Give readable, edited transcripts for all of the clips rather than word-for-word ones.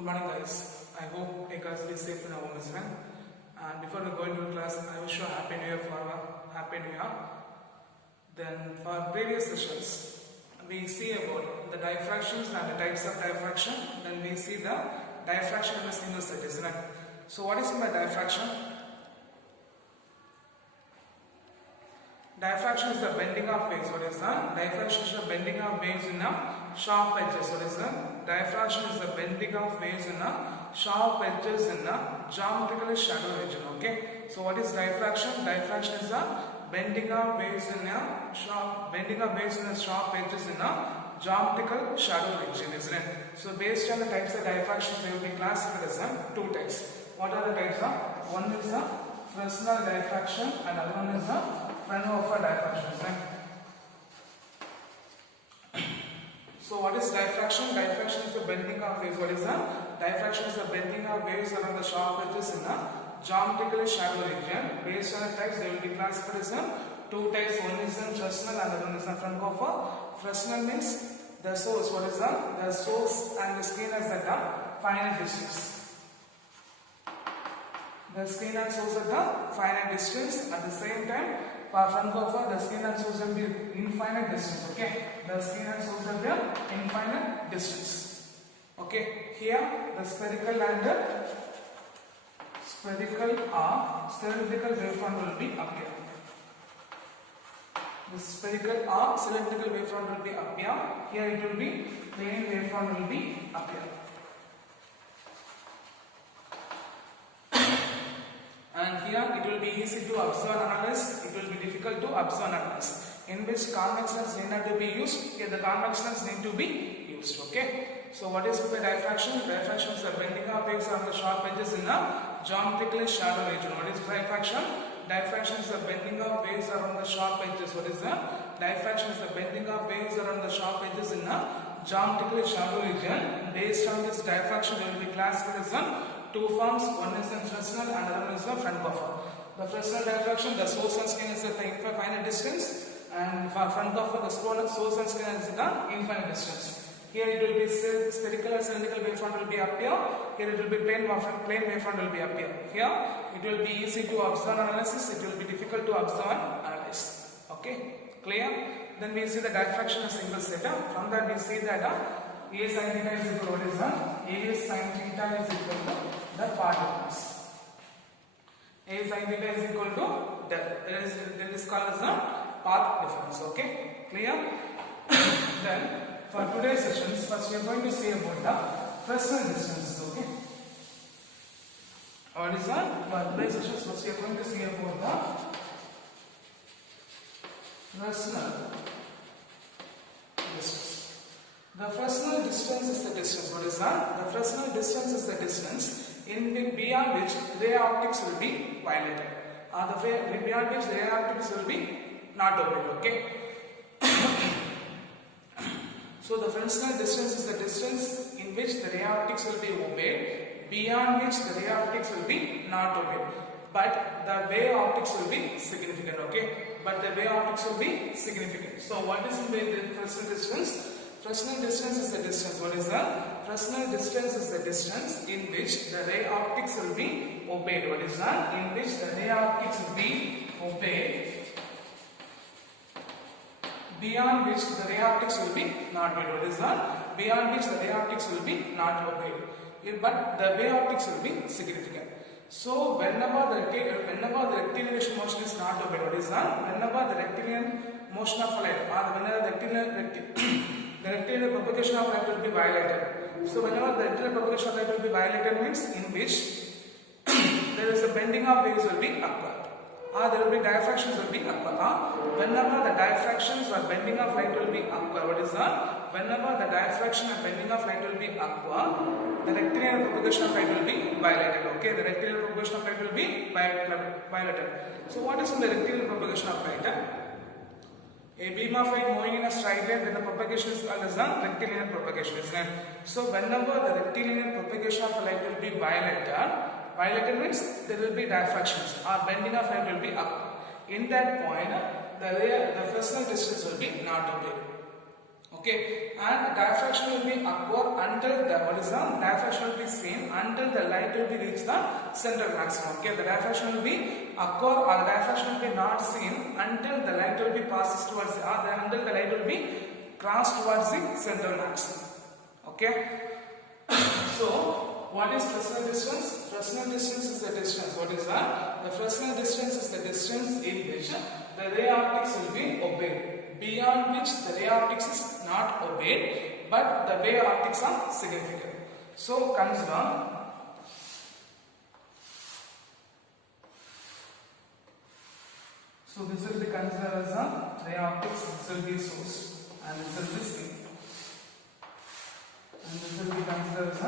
Good morning, guys. I hope you guys be safe in our home as well. And before we go into class, I wish you a happy new year happy new year. Then for previous sessions, we see about the diffractions and the types of diffraction. Then we see the diffraction in a single set, isn't it? So what is my diffraction? Diffraction is the bending of waves. What is that? Diffraction is the bending of waves in a sharp edges. What is that? Diffraction is the bending of waves in a sharp edges in a geometrically shadow region. Okay. So what is diffraction? Diffraction is the bending of waves in a sharp edges in a geometrical shadow region, isn't it? So based on the types of diffraction, they will be classified as two types. What are the types? One is the Fresnel diffraction and other one is the Fraunhofer diffraction. So what is diffraction? Diffraction is the bending of waves. What is that? Diffraction is the bending of waves around the sharp edges in a geometrically shadow region. Based on the types, they will be classified as two types. One is in Fresnel and other one is in Fraunhofer. Fresnel means the source. What is that? The source and the screen is at a finite distance. The screen and source at the finite distance. At the same time, for Fraunhofer, the screen and source will be infinite distance. Okay, the screen and source will be infinite distance. Okay, here the spherical cylindrical wavefront will be up here. The spherical or cylindrical wavefront will be up here. Here it will be plane wavefront will be up here. And here it will be easy to observe and analyze, it will be difficult to observe and analyze. In which convex lens need not to be used, here the convex lens need to be used. Okay. So what is the diffraction? Diffraction is the bending of waves on the sharp edges in a geometrically shadow region. What is diffraction? Diffraction is the bending of waves around the sharp edges. What is that? Diffraction is the bending of waves around the sharp edges in a geometrically shadow region. Based on this diffraction, they will be classified as two forms. One is in Fresnel and another one is the Fraunhofer. The Fresnel diffraction, the source and screen is at the infinite distance, and for Fraunhofer, the source and screen is at the infinite distance. Here it will be spherical or cylindrical wavefront will be up here. Here it will be plane wavefront will be up here. Here it will be easy to observe analysis. It will be difficult to observe and analyze. Okay, clear? Then we see the diffraction of single set. From that we see that A sin theta is equal to what is that? A sin theta is equal to the path difference. A sin theta is equal to that is called as the path difference. Okay, clear? Then for today's sessions, first we are going to see about the Fresnel distances. Okay. What is that? For today's sessions, first we are going to see about the Fresnel distance. The Fresnel distance is the distance. What is that? The Fresnel distance is the distance beyond which ray optics will be violated. Beyond which ray optics will be not obeyed. Okay. So the Fresnel distance is the distance in which the ray optics will be obeyed, beyond which the ray optics will be not obeyed. But the wave optics will be significant. Okay. But the wave optics will be significant. So what is the Fresnel distance? Fresnel distance is the distance. What is that? Fresnel distance is the distance in which the ray optics will be obeyed. What is that? In which the ray optics will be obeyed, beyond which the ray optics will be not obeyed. What is that? Beyond which the ray optics will be not obeyed. But the wave optics will be significant. So whenever the rectilinear motion is not obeyed, what is that? Whenever the rectilinear motion of light or whenever the rectilinear propagation of light will be violated. So whenever the rectilinear propagation of light will be violated means in which there is a bending of waves will be occur. There will be diffractions will be occur. Whenever the diffractions or bending of light will be occur, what is that? Whenever the diffraction and bending of light will be occur, the rectilinear propagation of light will be violated. Okay, the rectilinear propagation of light will be violated. So what is the rectilinear propagation of light? A beam of light moving in a straight line, then the propagation is called as the rectilinear propagation, isn't it? So whenever the rectilinear propagation of light will be violated means there will be diffractions or bending of light will be up. In that point, the Fresnel distance will be not obeyed. Okay, and diffraction will be occur until the horizon. Diffraction will be seen until the light will be reach the central maximum. Okay, the diffraction will be occur or the diffraction will be not seen until the light will be passes towards the, until the light will be crossed towards the central maximum. Okay, so what is Fresnel distance? Fresnel distance is the distance. What is that? The Fresnel distance is the distance in which the ray optics will be obeyed, beyond which the ray optics is not obeyed, but the ray optics are significant. So consider this will be considered as a ray optics. This will be source, and this will be screen, and this will be considered as a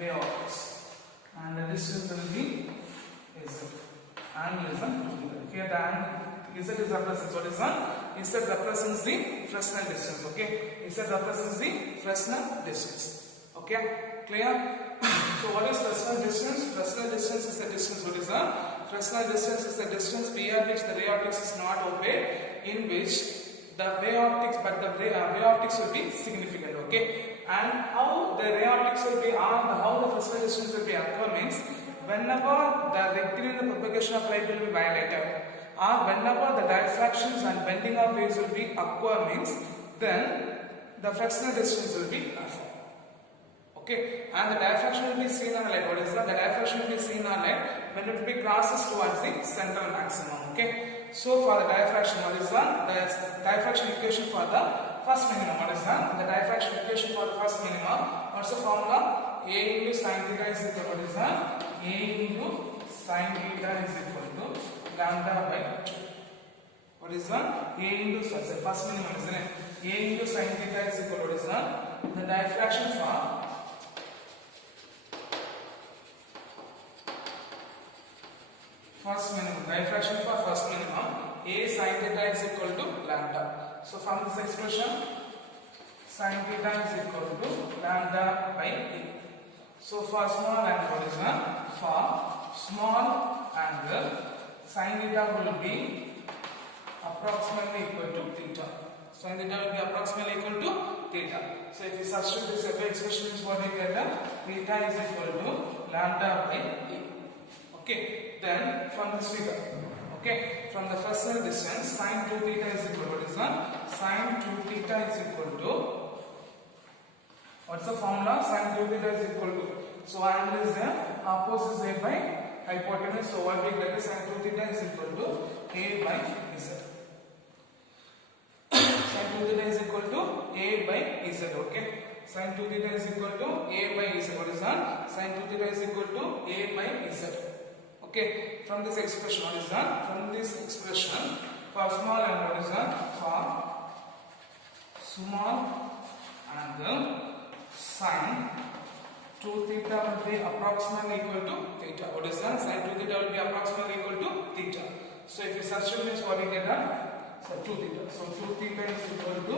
ray optics, and the distance will be Z. Angle is here the angle Z is represents what is that? Z represents the Fresnel distance. Okay, Z represents the Fresnel distance. Okay, clear? So what is Fresnel distance? Fresnel distance is the distance. What is that? Fresnel distance is the distance beyond which the ray optics is not obeyed, in which the ray optics, but the ray optics will be significant. Okay, and how the ray optics will be, how the Fresnel distance will be occur means whenever the rectilinear propagation of light will be violated, or whenever the diffractions and bending of waves will be occur means, then the Fresnel distance will be performed. Okay, and the diffraction will be seen on light. What is that? The diffraction will be seen on light when it will be crosses towards the central maximum. Okay, so for the diffraction, what is that? The diffraction equation for the first minimum. What is that? The diffraction equation for the first minimum. What's the formula? A into sin theta is equal to, what is that? A into sin theta is equal to lambda by 2. What is that? A into, so it's the first minimum, isn't it? A into sin theta is equal to, what is that? The diffraction for first minimum, diffraction for first minimum, A sin theta is equal to lambda. So from this expression, sin theta is equal to lambda by A. So for small angle, what is that? For small angle, sin theta will be approximately equal to theta. Sin theta will be approximately equal to theta. So if you substitute this expression, is what we get? Theta is equal to lambda by A. Okay, then from this figure, okay, from the Fresnel distance, sin 2 theta is equal to, what is that? Sin 2 theta is equal to, what's the formula? Sin 2 theta is equal to, so angle is there, opposite is A by hypotenuse, so what we get is sin 2 theta is equal to A by Z. Sin 2 theta is equal to A by Z, okay. Sin 2 theta is equal to A by Z. What is that? Sin 2 theta is equal to A by Z. Okay, from this expression, what is that? From this expression, for small angle, what is that? For small angle, sin 2 theta will be approximately equal to theta. What is that? Sin 2 theta will be approximately equal to theta. So if you substitute this, what we get? So 2 theta. So 2 theta is equal to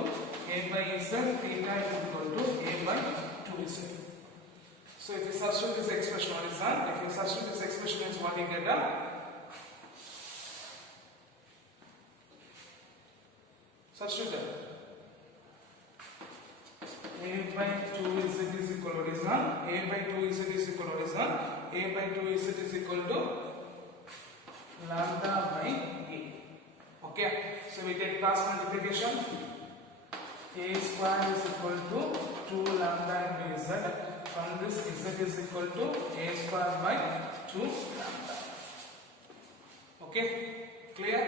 A by Z, theta is equal to A by 2Z. So if you substitute this expression, what is that? If you substitute this expression, is what you get? Substitute that. A by 2Z is equal to, what is that? A by 2Z is equal to, what is that? A by 2Z is equal to lambda by A. Okay, so we take cross multiplication. A square is equal to 2 lambda by Z. From this, Z is equal to A square by 2 lambda. Okay, clear?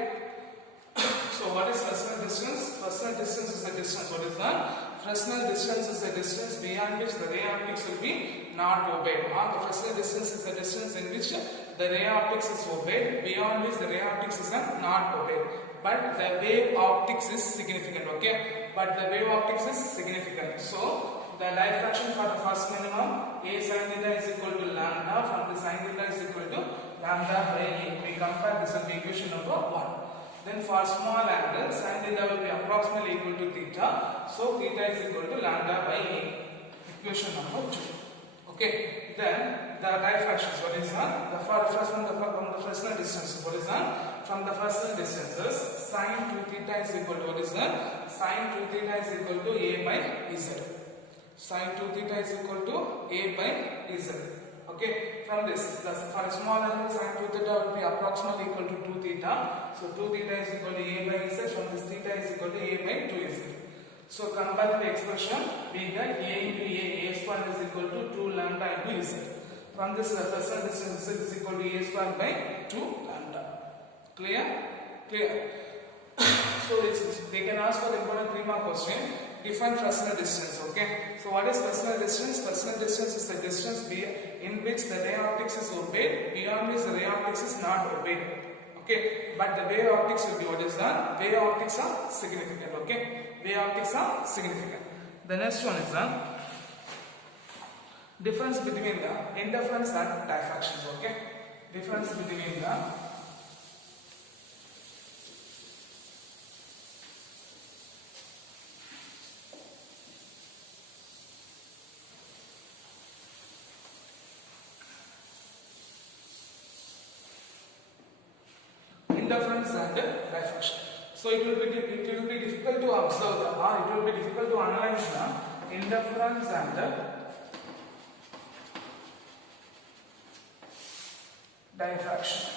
So what is Fresnel distance? Fresnel distance is the distance. What is that? Fresnel distance is the distance beyond which the ray optics will be not obeyed. Or the Fresnel distance is the distance in which the ray optics is obeyed, beyond which the ray optics is not obeyed. But the wave optics is significant. Okay, but the wave optics is significant. So the diffraction for the first minimum, A sin theta is equal to lambda. From the sin theta is equal to lambda by A. We compare this with equation number 1. Then for small angle, sin theta will be approximately equal to theta. So theta is equal to lambda by A. Equation number 2. Okay. Then the diffractions. What is that? The first one, from the Fresnel distance. What is that? from the fresnel distances, sin 2 theta is equal to what is that? Sin 2 theta is equal to A by Z. Sin 2 theta is equal to A by Z. Okay, from this, for a small angle, sin 2 theta will be approximately equal to 2 theta. So 2 theta is equal to A by Z. From this, theta is equal to A by 2Z. So come back to the expression, we get A into A square is equal to 2 lambda into Z. From this, the fresnel distance Z is equal to A square by 2 lambda. Clear? Clear. So they can ask for the important 3-mark question. Define Fresnel distance. Okay. So what is Fresnel distance? Fresnel distance is the distance in which the ray optics is obeyed, beyond which the ray optics is not obeyed. Okay. But the wave optics will be what is that? Wave optics are significant. Okay. Wave optics are significant. The next one is the difference between the interference and diffractions. Okay. Difference between the interference and diffraction. So it will be difficult to observe it will be difficult to analyze the interference and diffraction.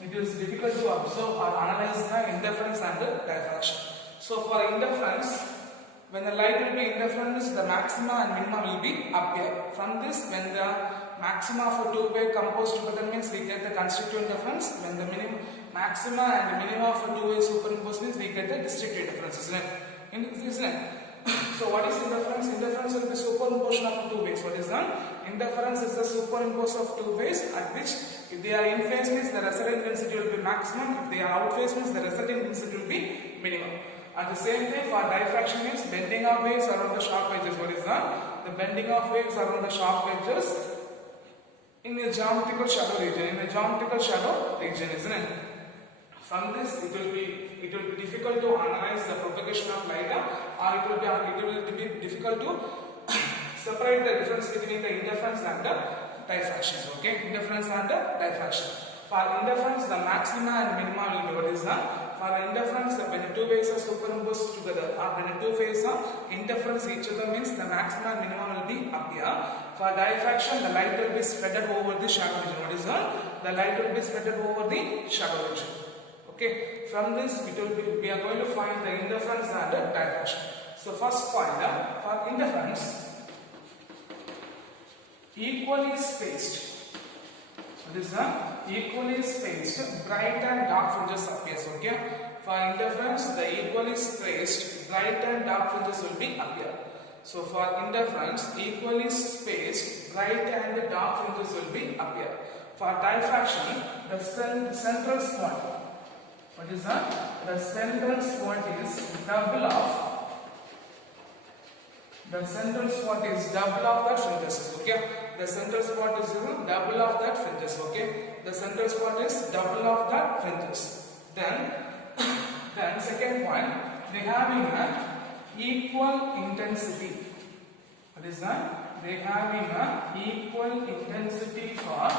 It is difficult to observe or analyze the interference and diffraction. So for interference, when the light will be interference, the maxima and minima will be appear. From this, when the maxima for two wave composed together means we get the constitutive interference. When the maxima and minima for two waves superimposed means we get the distributive interference, isn't it? So what is interference? Interference will be superimposition of two waves. What is that? Interference is the superimpose of two waves at which if they are in phase means the resultant intensity will be maximum. If they are out phase means the resultant intensity will be minimum. At the same time, for diffraction means bending of waves around the sharp edges. What is that? The bending of waves around the sharp edges in the geometrical shadow region. Isn't it? From this, it will be difficult to analyze the propagation of light, or it will be difficult to separate the difference between the interference and the diffractions. Okay, interference and diffraction. For interference, the maxima and minima will be what is that? For interference, when the two waves are superimposed together, or when the two waves are interference each other means the maxima and minima will be appear. For diffraction, the light will be spread over the shadow region. What is that? The light will be spread over the shadow region. Okay. From this, we are going to find the interference and the diffraction. So first point, for interference, equally spaced. What is that? Equally spaced bright and dark fringes appears. Okay. For interference, the equally spaced bright and dark fringes will be appear. So for interference, equally spaced bright and dark fringes will be appear. For diffraction, the central spot. What is that? The central spot is double of. The central spot is double of that fringes. Okay. The central spot is double of that fringes. Okay. The central spot is double of that fringes. Then second point, they having an equal intensity. What is that? They having an equal intensity for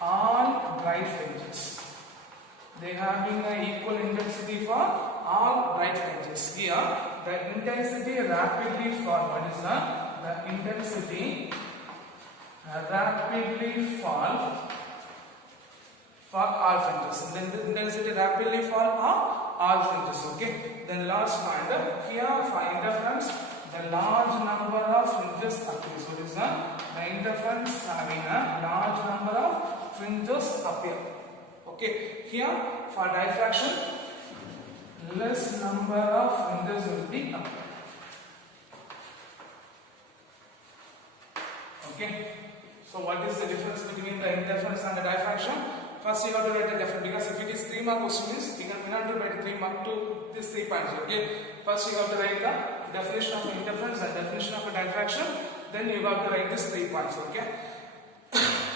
all bright fringes. They having an equal intensity for all bright fringes. Here, the intensity rapidly fall. What is that? The intensity rapidly fall for all fringes. Then the intensity rapidly fall for all fringes. Okay. Then last point, here for interference, the large number of fringes appears. What is that? The interference having a large number of fringes appear. Okay. Here for diffraction, less number of fringes will be appear. Okay. So what is the difference between the interference and the diffraction? First you have to write a difference, because if it is 3-mark question means we have to write 3-mark to these 3 points. Okay. First you have to write the definition of interference and definition of a diffraction. Then you have to write these 3 points. Okay.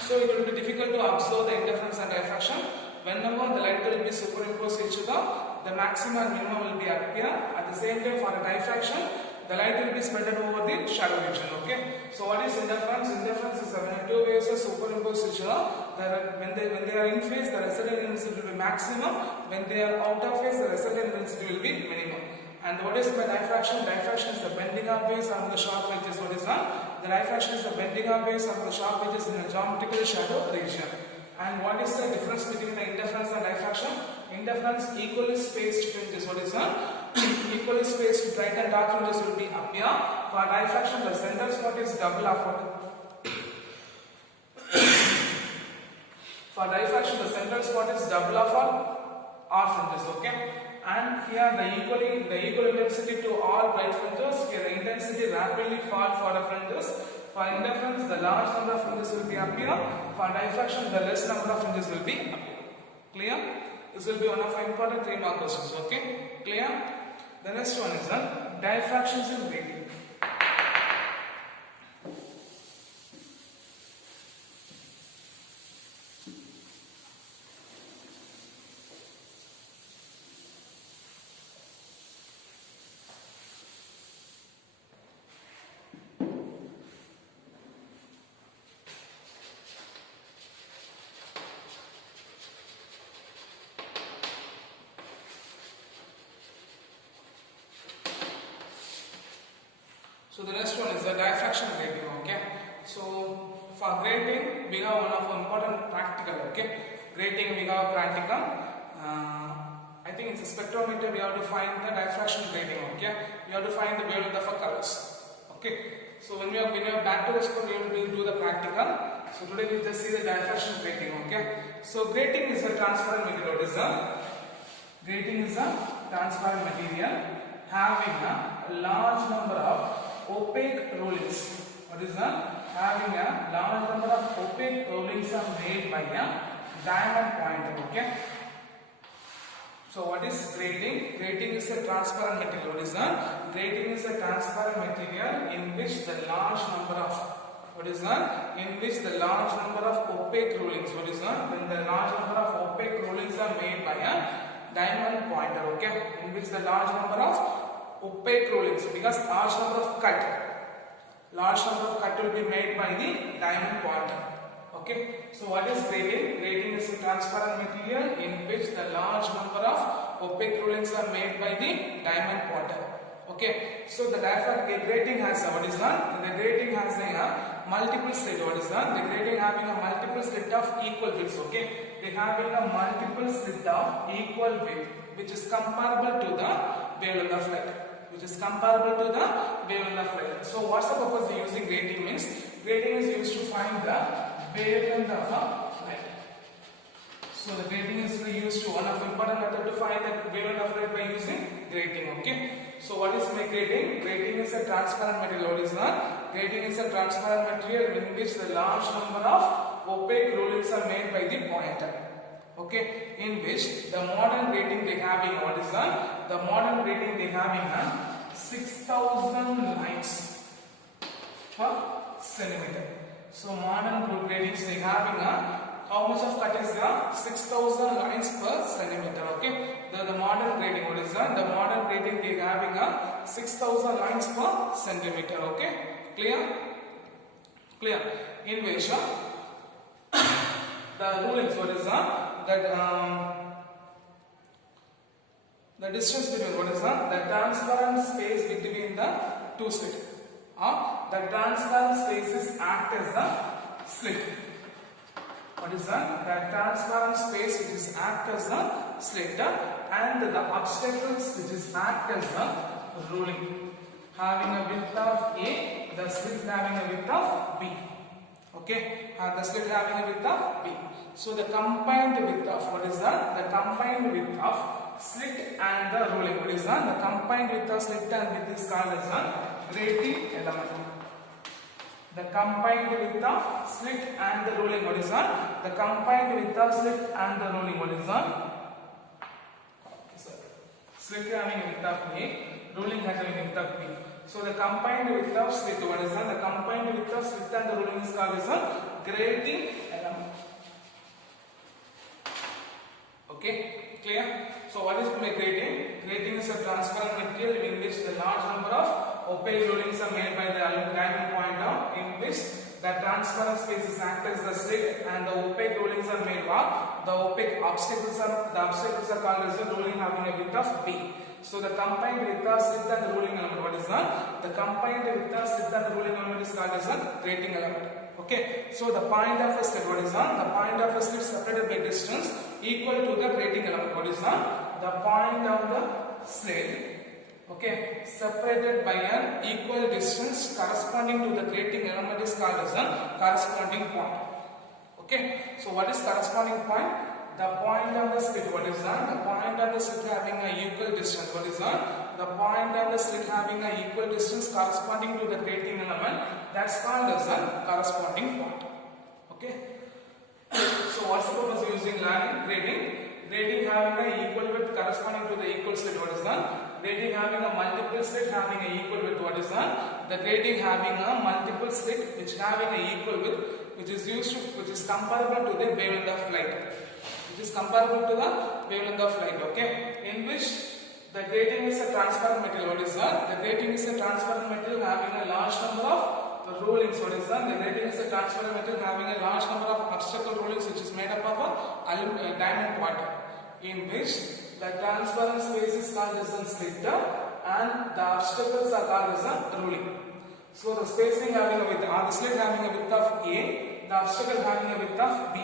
So it will be difficult to observe the interference and diffraction. Whenever the light will be superimposed each other, the maximum and minimum will be appear. At the same time, for a diffraction, the light will be spread over the shadow region. Okay. So what is interference? Interference is when two waves are superimposed each other. When they are in phase, the resultant intensity will be maximum. When they are out of phase, the resultant intensity will be minimum. And what is by diffraction? Diffraction is the bending of waves on the sharp edges. What is that? The diffraction is the bending of waves on the sharp edges in the geometrical shadow region. And what is the difference between the interference and diffraction? Interference, equally spaced fringes. What is that? Equally spaced bright and dark fringes will be up here. For diffraction, the central spot is double of what? For diffraction, the central spot is double of all fringes. Okay. And here the equal intensity to all bright fringes. Here the intensity rapidly fall for the fringes. For interference, the large number of fringes will be up here. For diffraction, the less number of fringes will be up here. Clear? This will be one of our important 3 mark questions. Okay? Clear? The next one is diffractions in grating. So the next one is the diffraction grating. Okay. So for grating, we have one of our important practical. Okay. Grating we have practical. I think it's a spectrometer. We have to find the diffraction grating. Okay. We have to find the wavelength of colors. Okay. So when we are back to the school, we will do the practical. So today we just see the diffraction grating. Okay. So grating is a transparent material. What is a grating? Is a transparent material having a large number of opaque rollings. What is that? Having a large number of opaque rollings are made by a diamond pointer. Okay. So what is grating? Grating is a transparent material. What is that? Grating is a transparent material in which the large number of opaque rollings. What is that? When the large number of opaque rollings are made by a diamond pointer. Okay. In which the large number of opaque rollings, because large number of cut will be made by the diamond pointer. Okay. So what is grating? Grating is a transparent material in which the large number of opaque rollings are made by the diamond pointer. Okay. So the grating has a, what is that? The grating has a multiple slit. What is that? The grating having a multiple slit of equal widths. Okay. They having a multiple slit of equal width, which is comparable to the wavelength of light. So what's the purpose of using grating means? Grating is used to find the wavelength of light. So the grating is used to one of the important method to find the wavelength of light by using grating. Okay. So what is grating? Grating is a transparent material. What is that? Grating is a transparent material in which the large number of opaque rollings are made by the pointer. Okay, in which the modern grating they having, what is that? The modern grating they having 6,000 lines per centimeter. So modern gratings they having how much of cut is there? 6,000 lines per centimeter. Okay, the modern grating, what is that? The modern grating they having 6,000 lines per centimeter. Okay, clear. In which the rulings, what is that? The distance between, what is that? The transparent space between the two slits. The transparent spaces act as the slit. What is that? The transparent space which is act as the slit, and the obstacles which is act as the ruling. Having a width of A, the slit having a width of B. Okay, the slit having a width of B. So the combined width of, what is that? The combined width of slit and the ruling. What is that? The combined width of slit and width is called as the grating element. The combined width of slit and the ruling. What is that? The combined width of slit and the ruling. What is that? Slit having a width of A, ruling having a width of B. So the combined width of slit, what is that? The combined width of slit and the ruling is called as the grating element. Okay, clear? So what is grating? Grating is a transparent material in which the large number of opaque rulings are made by the diamond pointer, in which the transparent spaces act as the slit and the opaque rulings are made what? The opaque obstacles are called as the ruling having a width of B. So the combined width of slit and the ruling element, what is that? The combined width of slit and the ruling element is called as a grating element. Okay, so the point of a slit, what is that? The point of a slit separated by distance equal to the grating element. What is that? The point of the slit, okay, separated by an equal distance corresponding to the grating element is called as a corresponding point. Okay, so what is corresponding point? The point of the slit, what is that? The point of the slit having a equal distance, what is that? The point of the slit having a equal distance corresponding to the grating element, that's called as a corresponding point. Okay, so what's the purpose of using grating? Grating having a equal width corresponding to the equal slit, what is that? Grating having a multiple slit having a equal width, what is that? The grating having a multiple slit which having a equal width, which is comparable to the wavelength of light. Which is comparable to the wavelength of light. Okay, in which the grating is a transparent material. What is that? The grating is a transparent material having a large number of rulings. What is that? The grating is a transparent material having a large number of obstacle rulings, which is made up of a diamond pointer, in which the transparent space is called as a slit and the obstacles are called as a ruling. So the spacing having a width, or the slit having a width of A, the obstacle having a width of B.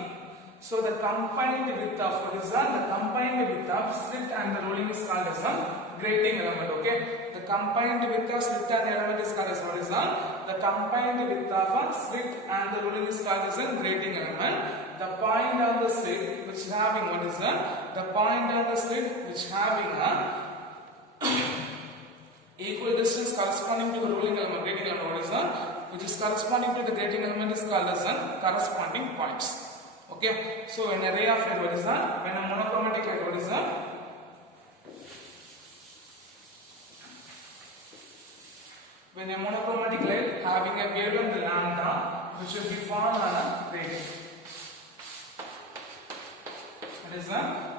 So the combined width of, what is that? The combined width of slit and the ruling is called as a grating element. Okay, the combined width of slit and the element is called as, what is that? The combined width of a slit and the ruling is called as a grating element. The point on the slit which having, what is that? The point on the slit which having a equal distance corresponding to the ruling element, grating element, what is that? Which is corresponding to the grating element is called as a corresponding points. Okay, so in a ray of light, what is that? When a monochromatic light, what is that? When a monochromatic light having a wavelength lambda, which will be formed on a grating. That is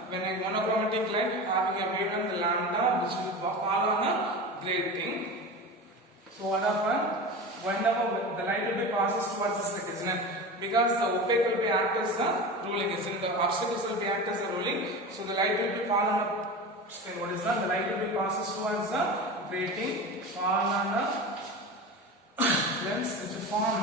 when a monochromatic light having a wavelength lambda, which will fall on a grating. So what happens? Whenever the light will be passes towards the slit, isn't it? Because the opaque will be act as the ruling, isn't the obstacles will be act as the ruling. So the light will be fall on a slit. What is that? The light will be passes towards the grating, fall on the lens, which will form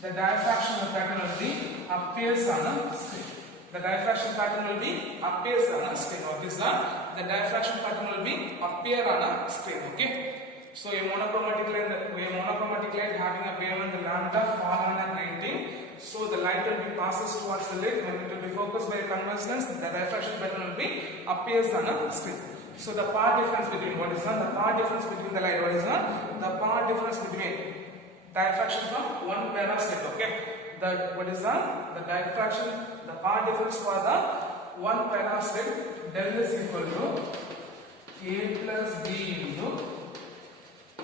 the diffraction pattern will be appears on a slit. The diffraction pattern will be appears on a screen. What is that? The diffraction pattern will be appear on a screen. Okay. So a monochromatic light having a wavelength lambda fall on a grating. So the light will be passes towards the lid. When it will be focused by a converse lens, the diffraction pattern will be appears on a screen. So the path difference between, what is that? The path difference between the light, what is that? The path difference between diffraction from one pair of slit. Okay. What is that? The diffraction, the path difference for the one pair of slit, del is equal to A plus B into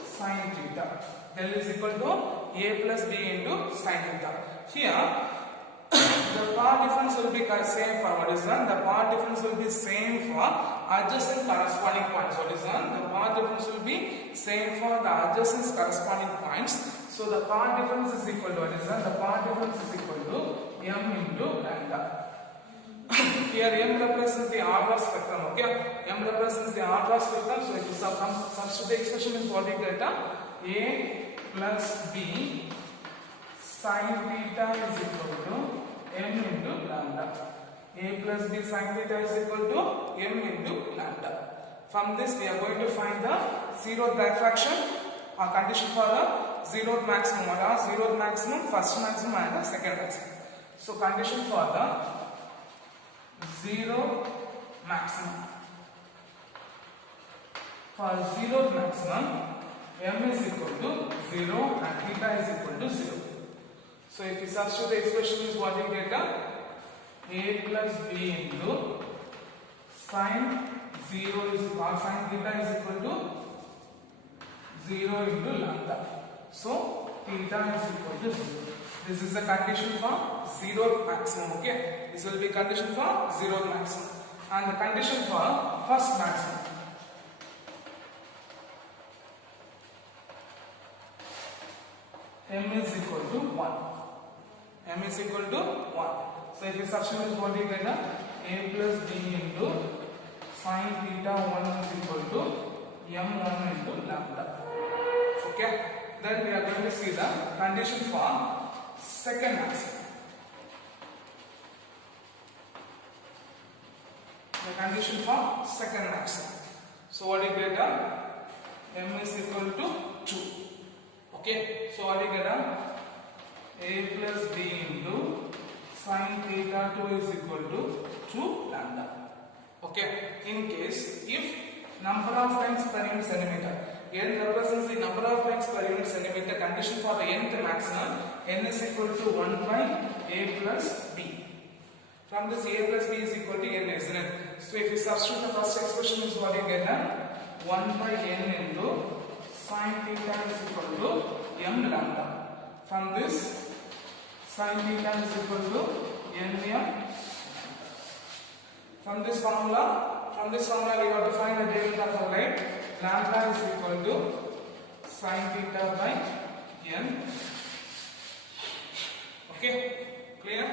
sin theta. Del is equal to A plus B into sin theta. Here, the path difference will be same for, what is that? The path difference will be same for adjacent corresponding points. What is that? The path difference will be same for the adjacent corresponding points. So the path difference is equal to, what is that? The path difference is equal to m into lambda. Here m represents the order spectrum. Okay, m represents the order spectrum. So if you substitute the expression is what we get, A plus B sin theta is equal to m into lambda. A plus B sin theta is equal to m into lambda. From this we are going to find the zeroth diffraction or condition for the zeroth maximum, or zeroth maximum, first maximum and the second maximum. So condition for the zeroth maximum. For zeroth maximum, m is equal to 0 and theta is equal to 0. So if you substitute the expression is what you get, A plus B into sin 0 is, or sin theta is equal to 0 into lambda. So theta is equal to 0. This is the condition for zeroth maximum. Okay, this will be condition for zeroth maximum, and the condition for first maximum. m is equal to 1. M is equal to 1. So if you substitute what you get, a plus b into sine theta 1 is equal to m1 into lambda. Okay. Then we are going to see the condition for second maximum. The condition for second maximum. So what you get? M is equal to 2. Okay. So what you get? A plus b into sine theta 2 is equal to 2 lambda. Okay. In case if number of lines per unit centimeter, n represents the number of lines per unit centimeter, condition for the nth maximum, n is equal to 1 by a plus b. From this a plus b is equal to n, isn't it? So if you substitute the first expression is what you get, 1 by n into sine theta is equal to m lambda. From this sine theta is equal to n. From this formula we have to find the wavelength of a light. Lambda is equal to sine theta by n. Okay, clear?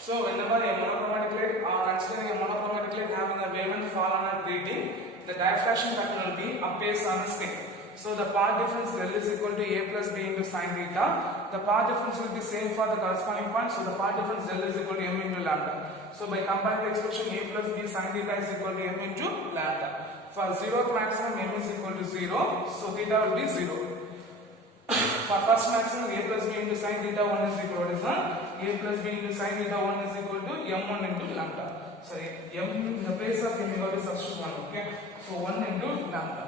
So whenever a monochromatic light or considering a monochromatic light having a wavelength fall on a grating, the diffraction pattern will be appears on the screen. So the path difference L is equal to a plus b into sine theta. The path difference will be same for the corresponding point. So the path difference L is equal to m into lambda. So by combining the expression a plus b sine theta is equal to m into lambda. For zeroth maximum m is equal to 0. So theta will be 0. For first maximum a plus b into sine theta 1 is equal to a plus b into sine theta 1 is equal to m1 into lambda. Sorry, m in the place of m you have to substitute 1. Okay. So 1 into lambda.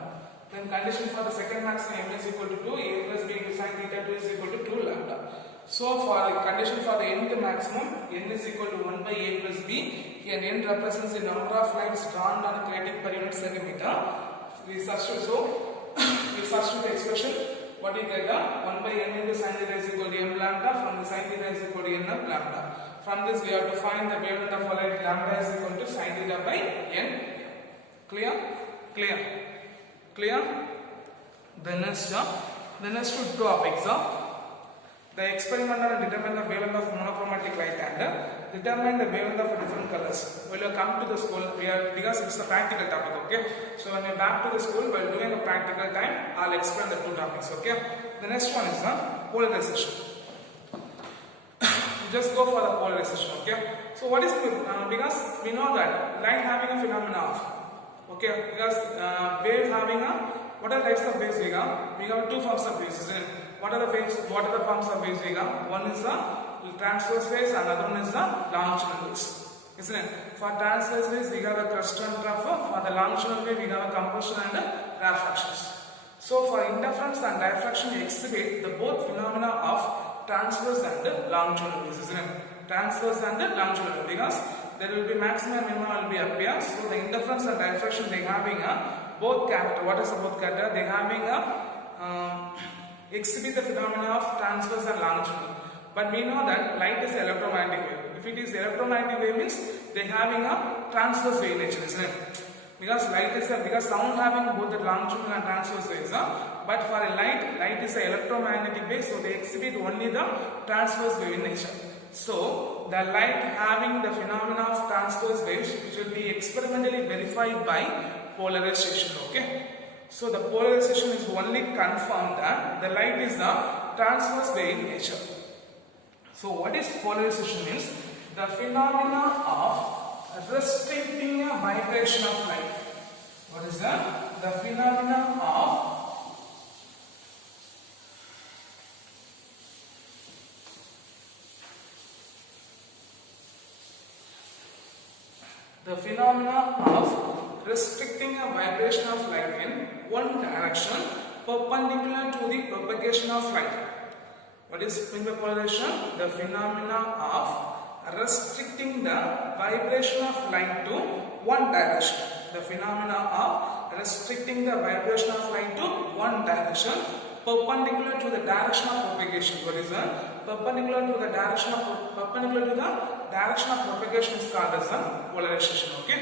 Then condition for the second maximum m is equal to 2, a plus b into sine theta 2 is equal to 2 lambda. So for the condition for the nth maximum, n is equal to 1 by a plus b. Here n represents the number of lines drawn on a grating per unit centimeter. We substitute, so we substitute the expression. What you get? 1 by n into sine theta is equal to m lambda. From the sine theta is equal to n of lambda. From this we have to find the wavelength of a light. Lambda is equal to sine theta by n. Clear? Clear? Clear? The next two topics are the experimenter determine the wavelength of monochromatic light and determine the wavelength of different colors. When you come to the school, because it's a practical topic, okay? So when you're back to the school, while doing a practical time, I'll explain the two topics, okay? The next one is the polarization. Just go for the polarization, okay? So what is because we know that light having a phenomena of, okay? Because wave having a, what are types of waves we have? We have two forms of waves, isn't it? What are the waves? What are the forms of waves we have? One is the transverse waves, and another one is the longitudinal waves, isn't it? For transverse waves, we have a crest and trough. For the longitudinal wave, we have a compression and refractions. So for interference and diffraction, we exhibit the both phenomena of transverse and longitudinal waves, isn't it? Transverse and longitudinal, because there will be maximum minimum will be appear. So the interference and diffraction, they having a both character. What is the both character? They having a exhibit the phenomena of transverse and longitudinal. But we know that light is electromagnetic wave. If it is electromagnetic wave, means they having a transverse wave nature, isn't it? Because light is because sound having both the longitudinal and transverse waves. But for a light is an electromagnetic wave, so they exhibit only the transverse wave in nature. So the light having the phenomena of transverse waves, which will be experimentally verified by polarization. Okay. So the polarization is only confirmed that the light is a transverse wave in nature. So what is polarization means? The phenomena of restricting a vibration of light. What is that? The phenomena of restricting a vibration of light in one direction perpendicular to the propagation of light. What is meant by polarization? The phenomena of restricting the vibration of light to one direction. The phenomena of restricting the vibration of light to one direction perpendicular to the direction of propagation. What is that? Perpendicular to the direction of propagation is called as a polarization. Okay.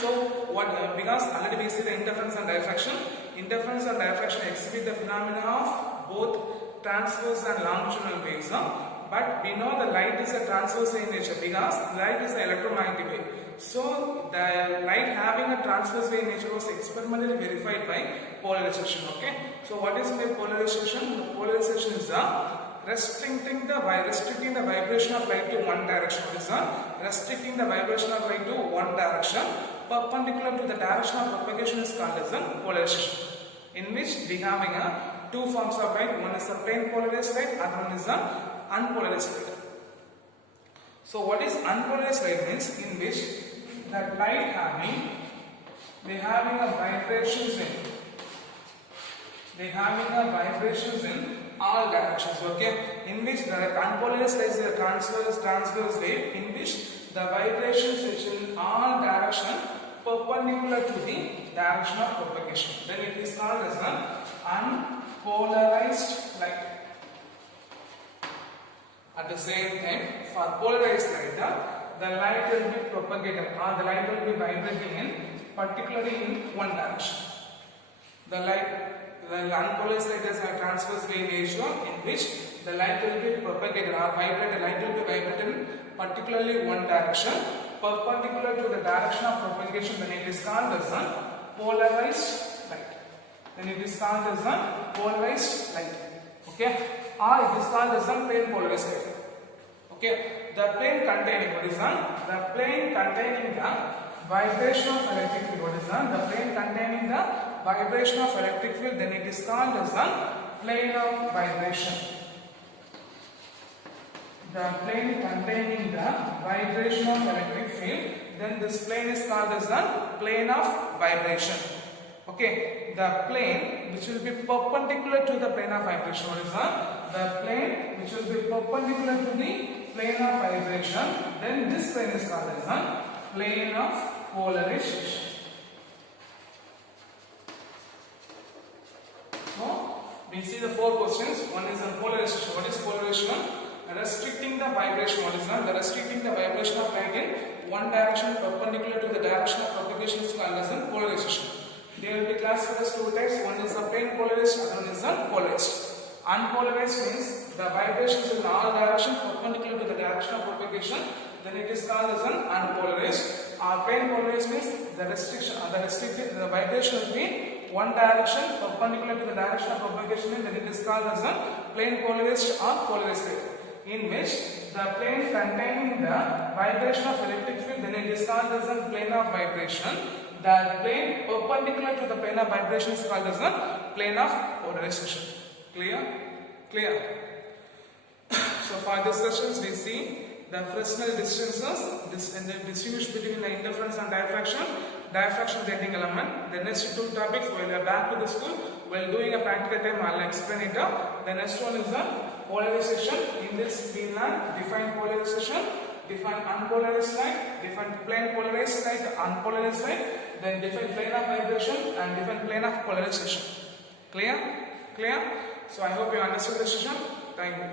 So what? Because already we see the interference and diffraction. Interference and diffraction exhibit the phenomena of both transverse and longitudinal waves. But we know the light is a transverse in nature because light is an electromagnetic wave. So the light having a transverse wave in nature was experimentally verified by polarization. Okay. So what is by polarization? The polarization is restricting the vibration of light to one direction. What is restricting the vibration of light to one direction perpendicular to the direction of propagation is called as polarization. In which we having two forms of light. One is a plane polarized light, other one is unpolarized light. So what is unpolarized light means? In which the light having a vibrations in all directions. Okay, in which the unpolarized light is a transverse wave in which the vibrations is in all direction perpendicular to the direction of propagation. Then it is called as an unpolarized light. At the same time, for polarized light, the light will be propagated or the light will be vibrating particularly in one direction. The unpolarized light is a transverse wave ratio in which the light will be propagated or vibrated. Light will be vibrated particularly one direction perpendicular to the direction of propagation. Then it is called as a polarized light. Okay, or it is called as a plane polarized light. Okay, the plane containing the vibration of electric field. What is the plane containing the vibration of electric field? Then it is called as a plane of vibration. The plane containing the vibration of electric field, then this plane is called as the plane of vibration. Okay, the plane which will be perpendicular to the plane of vibration. What is the plane which will be perpendicular to the plane of vibration? Then this plane is called as the plane of polarization. So we see the four questions. One is on polarization. What is polarization? Restricting the vibration. What is the restricting the vibration of light in one direction perpendicular to the direction of propagation is called as polarization. They will be classified as two types. One is a plane polarized, other one is a polarized. Unpolarized means the vibrations in all directions perpendicular to the direction of propagation. Then it is called as an unpolarized. Plane polarized means the vibration will be one direction perpendicular to the direction of propagation. Then it is called as a plane polarized or polarized light. In which the plane containing the vibration of electric field, then it is called as a plane of vibration. The plane perpendicular to the plane of vibration is called as a plane of polarization. Clear? So for these sessions we see the Fresnel distances and the distribution between the interference and diffraction bending element. The next two topics when we are back to the school, while doing a practical time I will explain it. The next one is the polarization. In this we learn define polarization, define unpolarized light, define plane polarized light, unpolarized light, then define plane of vibration and define plane of polarization. Clear? So I hope you understood the session. Thank you.